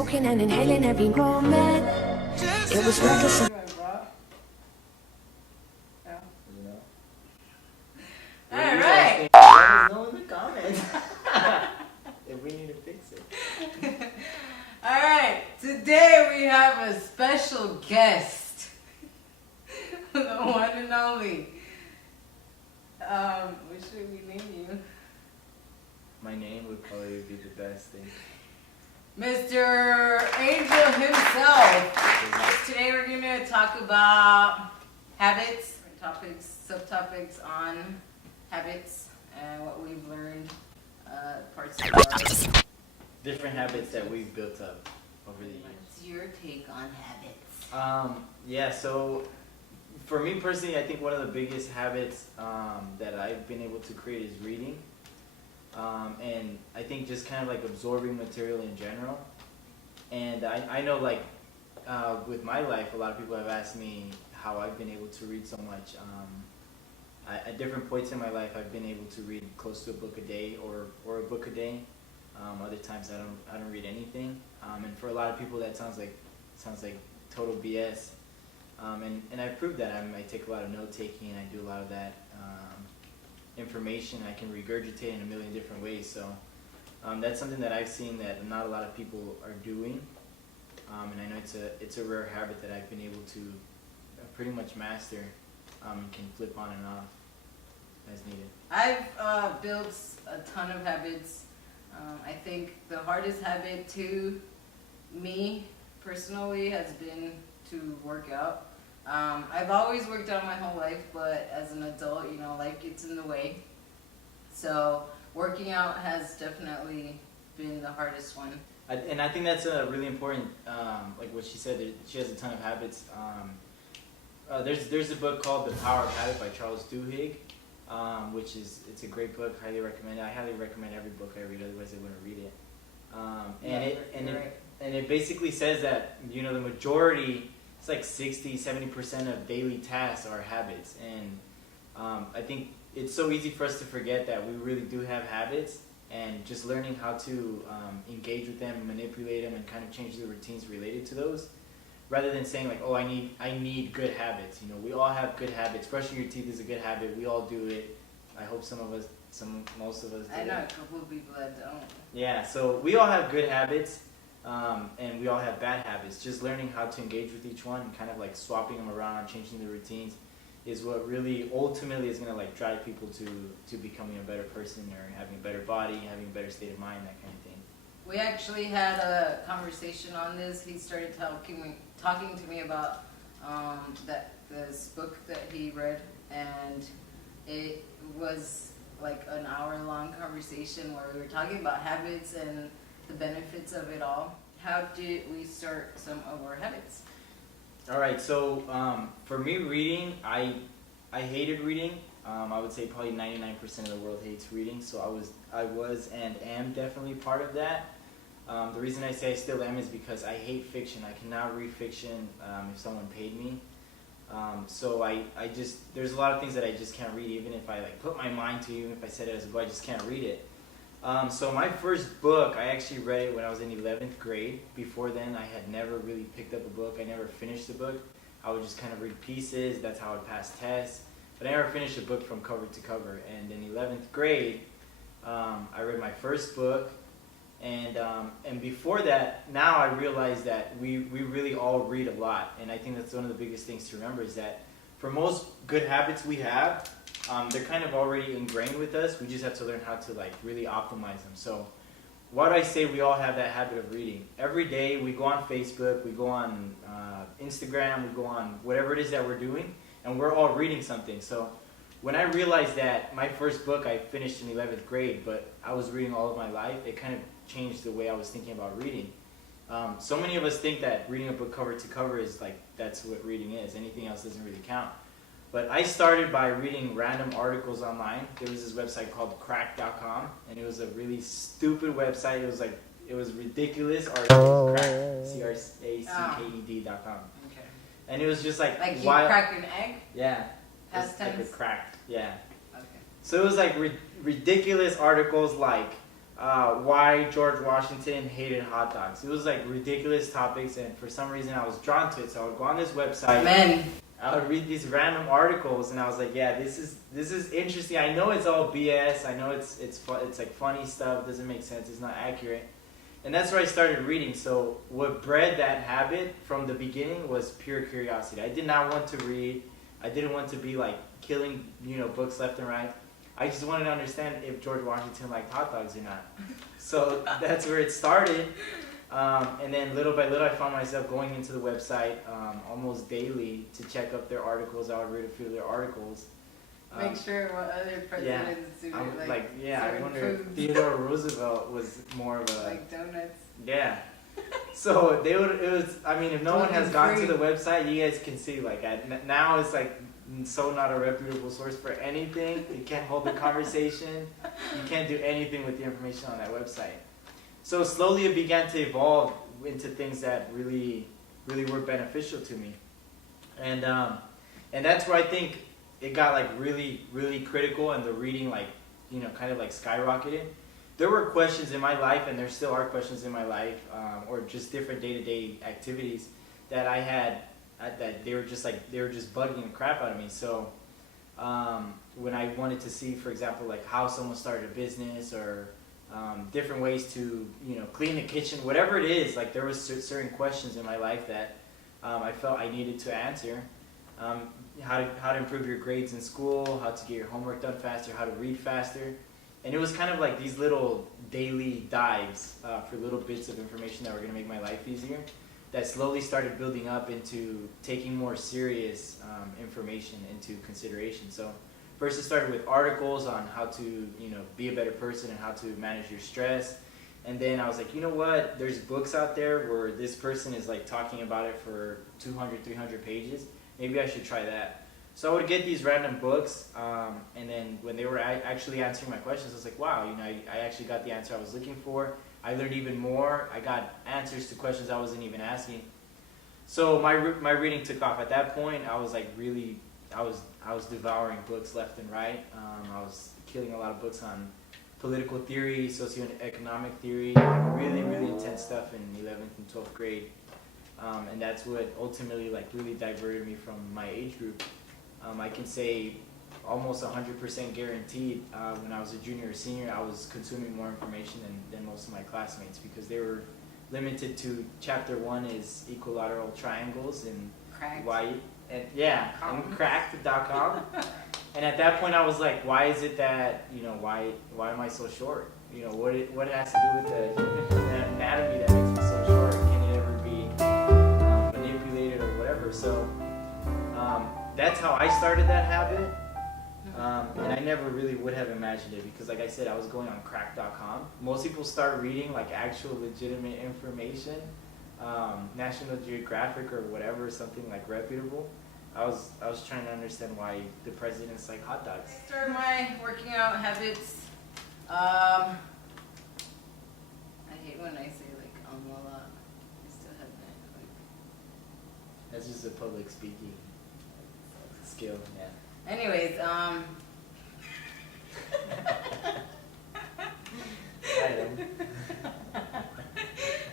smoking and inhaling every moment. It was reckless. All right. Let us know in the comments if we need to fix it. All right. Today we have a special guest, the one and only. What should we name you? My name would probably be the best thing. Mr. Angel himself. Today we're going to talk about habits, topics, subtopics on habits and what we've learned, parts of our... Different habits that we've built up over the years. What's your take on habits? Yeah, so for me personally, I think one of the biggest habits that I've been able to create is reading. And I think just kind of like absorbing material in general. And I know like with my life, a lot of people have asked me how I've been able to read so much. At different points in my life, I've been able to read close to a book a day or a book a day. Other times I don't read anything. And for a lot of people that sounds like total BS. And I proved that. I take a lot of note taking and I do a lot of that. Information I can regurgitate in a million different ways, so that's something that I've seen that not a lot of people are doing, and I know it's a rare habit that I've been able to pretty much master, and can flip on and off as needed. I've built a ton of habits. I think the hardest habit to me personally has been to work out. I've always worked out my whole life, but as an adult, life gets in the way. So working out has definitely been the hardest one. And I think that's a really important, like what she said, that she has a ton of habits. There's a book called The Power of Habit by Charles Duhigg, which it's a great book, highly recommend it. I highly recommend every book I read, otherwise I wouldn't read it. And it basically says that, the majority, it's like 60-70% of daily tasks are habits, and I think it's so easy for us to forget that we really do have habits, and just learning how to engage with them, manipulate them, and kind of change the routines related to those, rather than saying like, oh, I need good habits. We all have good habits. Brushing your teeth is a good habit. We all do it. I hope most of us do. I know a couple of people that don't. Yeah, so we all have good habits. And we all have bad habits. Just learning how to engage with each one and kind of like swapping them around, changing the routines, is what really ultimately is going to like drive people to becoming a better person, or having a better body, having a better state of mind, that kind of thing. We actually had a conversation on this. He started talking to me about this book that he read, and it was like an hour-long conversation where we were talking about habits and the benefits of it all. How did we start some of our habits? All right, so for me, reading, I hated reading. I would say probably 99% of the world hates reading, so I was and am definitely part of that. The reason I say I still am is because I hate fiction. I cannot read fiction if someone paid me. So there's a lot of things that I just can't read, even if I like put my mind to, even if I said it as a book, I just can't read it. So my first book, I actually read it when I was in 11th grade. Before then, I had never really picked up a book. I never finished the book. I would just kind of read pieces. That's how I would pass tests. But I never finished a book from cover to cover. And in 11th grade, I read my first book. And before that, now I realize that we really all read a lot. And I think that's one of the biggest things to remember, is that for most good habits we have, they're kind of already ingrained with us. We just have to learn how to like really optimize them. So why do I say we all have that habit of reading? Every day we go on Facebook, we go on Instagram, we go on whatever it is that we're doing, and we're all reading something. So when I realized that my first book I finished in 11th grade, but I was reading all of my life, it kind of changed the way I was thinking about reading. So many of us think that reading a book cover to cover is like, that's what reading is. Anything else doesn't really count. But I started by reading random articles online. There was this website called crack.com, and it was a really stupid website. It was ridiculous. Articles, crack, CRACKED.com. Okay. And it was just like you crack an egg? Yeah. Past tense? Like a crack, yeah. Okay. So it was like ridiculous articles like, why George Washington hated hot dogs. It was like ridiculous topics, and for some reason I was drawn to it. So I would go on this website. Men. I would read these random articles, and I was like, yeah, this is interesting. I know it's all BS. I know it's like funny stuff. Doesn't make sense. It's not accurate. And that's where I started reading. So what bred that habit from the beginning was pure curiosity. I did not want to read. I didn't want to be like killing, books left and right. I just wanted to understand if George Washington liked hot dogs or not. So that's where it started. And then little by little, I found myself going into the website almost daily to check up their articles. I would read a few of their articles. Make sure what other presidents do. I wonder if foods. Theodore Roosevelt was more of a... Like donuts. Yeah. So if no one has gone to the website, you guys can see, now it's like so not a reputable source for anything. You can't hold a conversation. You can't do anything with the information on that website. So slowly it began to evolve into things that really, really were beneficial to me. And that's where I think it got like really, really critical, and the reading kind of skyrocketed. There were questions in my life, and there still are questions in my life, or just different day-to-day activities that I had that they were just bugging the crap out of me. So when I wanted to see, for example, like how someone started a business, or different ways to clean the kitchen, whatever it is, like there was certain questions in my life that I felt I needed to answer. How to improve your grades in school, how to get your homework done faster, how to read faster. And it was kind of like these little daily dives for little bits of information that were going to make my life easier, that slowly started building up into taking more serious information into consideration. So first it started with articles on how to be a better person and how to manage your stress. And then I was like, you know what, there's books out there where this person is like talking about it for 200, 300 pages. Maybe I should try that. So I would get these random books, and then when they were actually answering my questions, I was like, wow, I actually got the answer I was looking for. I learned even more. I got answers to questions I wasn't even asking. So my reading took off. At that point, I was like I was devouring books left and right. I was killing a lot of books on political theory, socioeconomic theory, really, really intense stuff in 11th and 12th grade. And that's what ultimately really diverted me from my age group. I can say almost 100% guaranteed when I was a junior or senior, I was consuming more information than most of my classmates, because they were limited to chapter 1 is equilateral triangles and Cracked. and cracked.com. And at that point I was like, why is it that, why am I so short? What it has to do with the anatomy that makes me so short? Can it ever be manipulated or whatever? So that's how I started that habit. And I never really would have imagined it, because like I said, I was going on crack.com. Most people start reading like actual legitimate information, National Geographic or whatever, something like reputable. I was trying to understand why the presidents like hot dogs. I started my working out habits. I hate when I say a lot. I still have that. That's just a public speaking skill, yeah. Anyways, all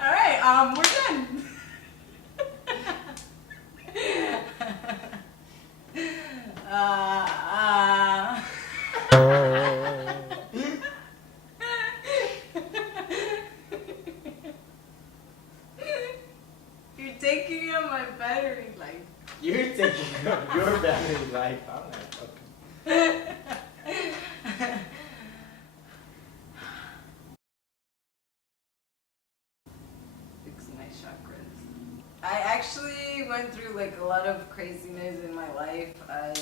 right, we're done. You're taking out my battery life. You're taking up your battery life. I'm not fucking. Fix my chakras. I actually went through a lot of craziness in my life. I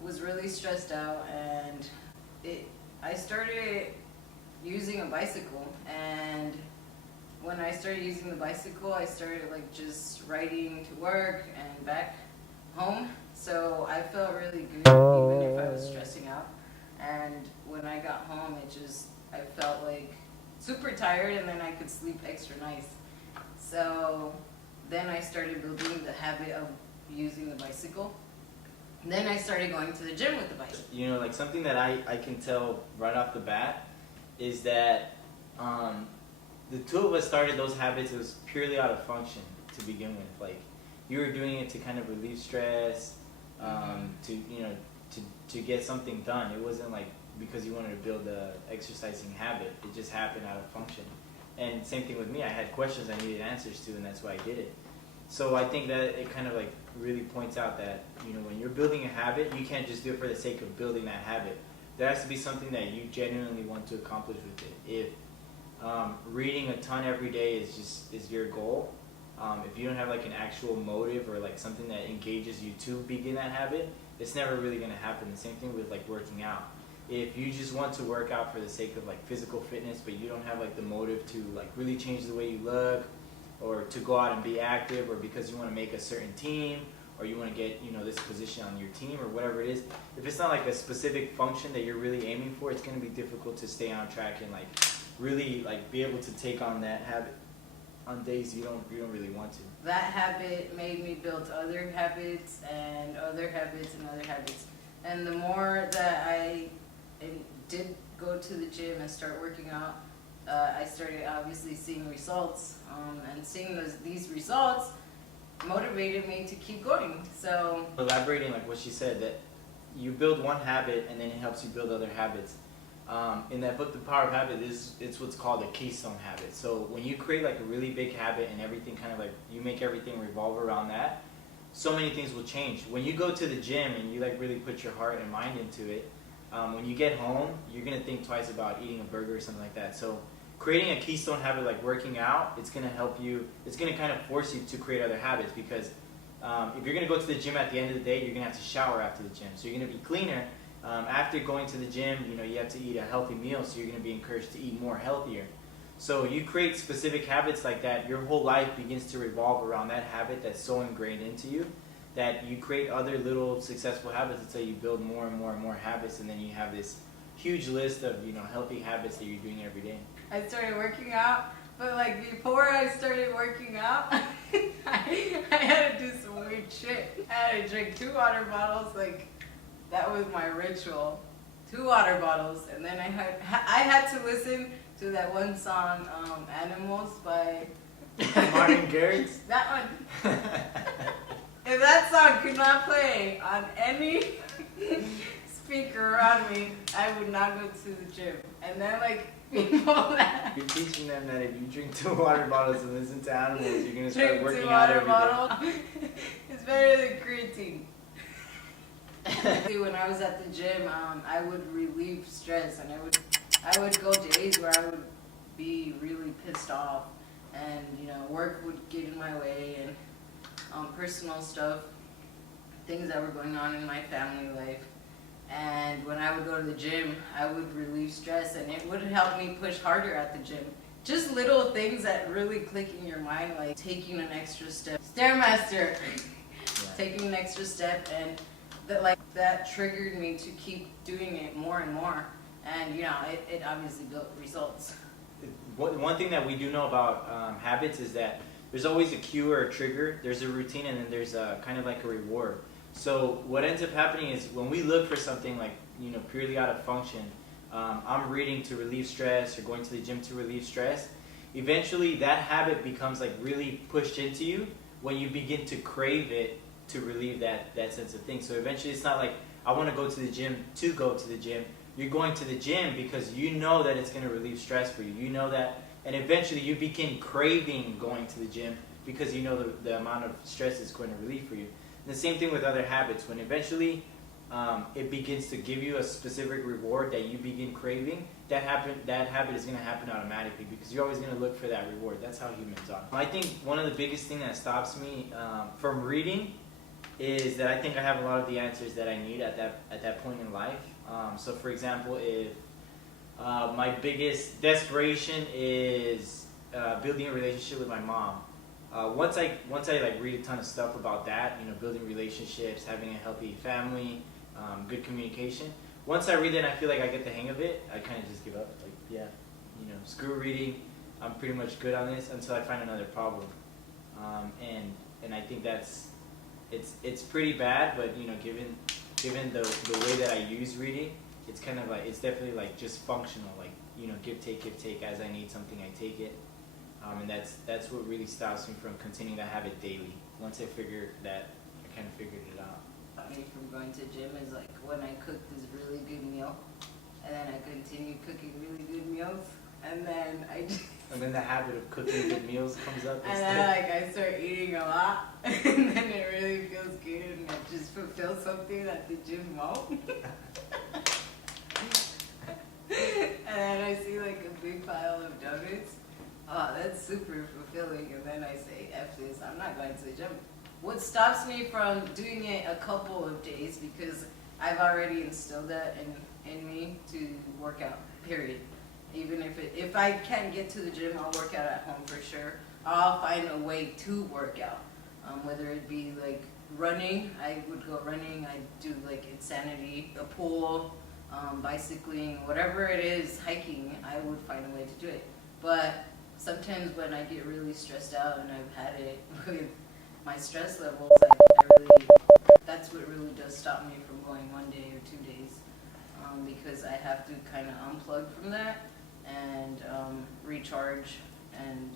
was really stressed out, and I started using a bicycle, and when I started using the bicycle, I started just riding to work and back home. So I felt really good even if I was stressing out. And when I got home, I felt super tired, and then I could sleep extra nice. So then I started building the habit of using the bicycle. Then I started going to the gym with the bike. Something that I can tell right off the bat is that the two of us started those habits. It was purely out of function to begin with. Like, you were doing it to kind of relieve stress, to to get something done. It wasn't like because you wanted to build a exercising habit. It just happened out of function. And same thing with me. I had questions I needed answers to, and that's why I did it. So I think that it kind of like really points out that, you know, when you're building a habit, you can't just do it for the sake of building that habit. There has to be something that you genuinely want to accomplish with it. If reading a ton every day is your goal, if you don't have like an actual motive or like something that engages you to begin that habit, it's never really going to happen. The same thing with like working out. If you just want to work out for the sake of like physical fitness, but you don't have like the motive to like really change the way you look, or to go out and be active, or because you want to make a certain team, or you want to get, you know, this position on your team, or whatever it is, if it's not like a specific function that you're really aiming for, it's going to be difficult to stay on track and like really like be able to take on that habit on days you don't really want to. That habit made me build other habits and other habits and other habits. And the more that I did go to the gym and start working out, I started obviously seeing results, and seeing these results motivated me to keep going. So elaborating like what she said, that you build one habit and then it helps you build other habits. In that book, The Power of Habit, it's what's called a keystone habit. So when you create like a really big habit and everything kind of like, you make everything revolve around that, so many things will change. When you go to the gym and you like really put your heart and mind into it, when you get home, you're going to think twice about eating a burger or something like that. So creating a keystone habit like working out, it's going to help you, it's going to kind of force you to create other habits, because if you're going to go to the gym at the end of the day, you're going to have to shower after the gym. So you're going to be cleaner. After going to the gym, you know, you have to eat a healthy meal, so you're going to be encouraged to eat more healthier. So you create specific habits like that, your whole life begins to revolve around that habit that's so ingrained into you, that you create other little successful habits until you build more and more and more habits, and then you have this huge list of, you know, healthy habits that you're doing every day. I started working out, but like before I started working out, I had to do some weird shit. I had to drink 2 water bottles, like that was my ritual. 2 water bottles, and then I had to listen to that one song, Animals by Martin Garrix? That one. If that song could not play on any speaker around me, I would not go to the gym. And then like people that You're teaching them that if you drink 2 water bottles and listen to Animals, you're going to start drink working 2 out water every day. bottle, it's better than creatine. When I was at the gym, I would relieve stress, and I would go days where I would be really pissed off, and you know, work would get in my way, and personal stuff, things that were going on in my family life. And when I would go to the gym, I would relieve stress, and it would help me push harder at the gym. Just little things that really click in your mind, like taking an extra step. Stairmaster, taking an extra step, and that triggered me to keep doing it more and more. And you know, it obviously built results. One thing that we do know about habits is that there's always a cue or a trigger, there's a routine, and then there's a kind of like a reward. So what ends up happening is when we look for something like, you know, purely out of function, I'm reading to relieve stress or going to the gym to relieve stress, eventually that habit becomes like really pushed into you when you begin to crave it to relieve that sense of thing. So eventually it's not like, I want to go to the gym to go to the gym. You're going to the gym because you know that it's going to relieve stress for you. You know that, and eventually you begin craving going to the gym because you know the amount of stress it's going to relieve for you. And the same thing with other habits. When eventually it begins to give you a specific reward that you begin craving, that habit is going to happen automatically because you're always going to look for that reward. That's how humans are. I think one of the biggest things that stops me from reading is that I think I have a lot of the answers that I need at that point in life. So for example, if my biggest desperation is building a relationship with my mom, once I like read a ton of stuff about that, you know, building relationships, having a healthy family, good communication. Once I read it and I feel like I get the hang of it, I kind of just give up. Like, yeah, you know, screw reading. I'm pretty much good on this until I find another problem. And I think it's pretty bad, but you know, given the way that I use reading, it's kind of like, it's definitely like just functional. Like, give take. As I need something, I take it. And that's what really stops me from continuing to have it daily. Once I figured that, I kind of figured it out. Me from going to gym is like when I cook this really good meal, and then I continue cooking really good meals, and then I just And then the habit of cooking good meals comes up. and then I start eating a lot, and then it really feels good, and I just fulfill something that the gym won't. And then I see like a big pile of donuts. Oh, that's super fulfilling. And then I say, F this, I'm not going to the gym. What stops me from doing it a couple of days, because I've already instilled that in me to work out, period. Even if I can't get to the gym, I'll work out at home for sure. I'll find a way to work out. Whether it be like running, I would go running. I do like Insanity, a pool, bicycling, whatever it is, hiking, I would find a way to do it. But sometimes when I get really stressed out, and I've had it with my stress levels, that's what really does stop me from going 1 day or 2 days, because I have to kind of unplug from that and recharge. And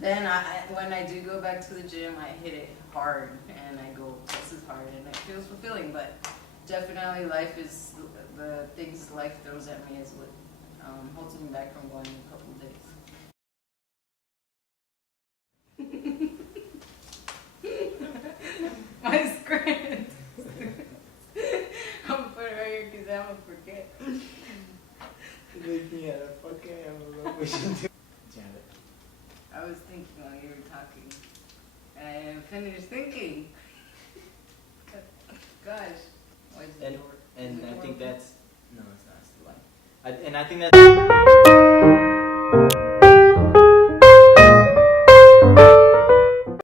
then when I do go back to the gym, I hit it hard, and I go just as hard, and it feels fulfilling. But definitely the things life throws at me is what holds me back from going a couple of days. My script. I'm gonna put it right here because I'm gonna forget. Looking at a fucking envelope. We should do. Janet. I was thinking while you were talking, and I didn't finish thinking. Gosh. Where's the door? And Is the I door think open? that's no, it's not. It's the light. And I think that's.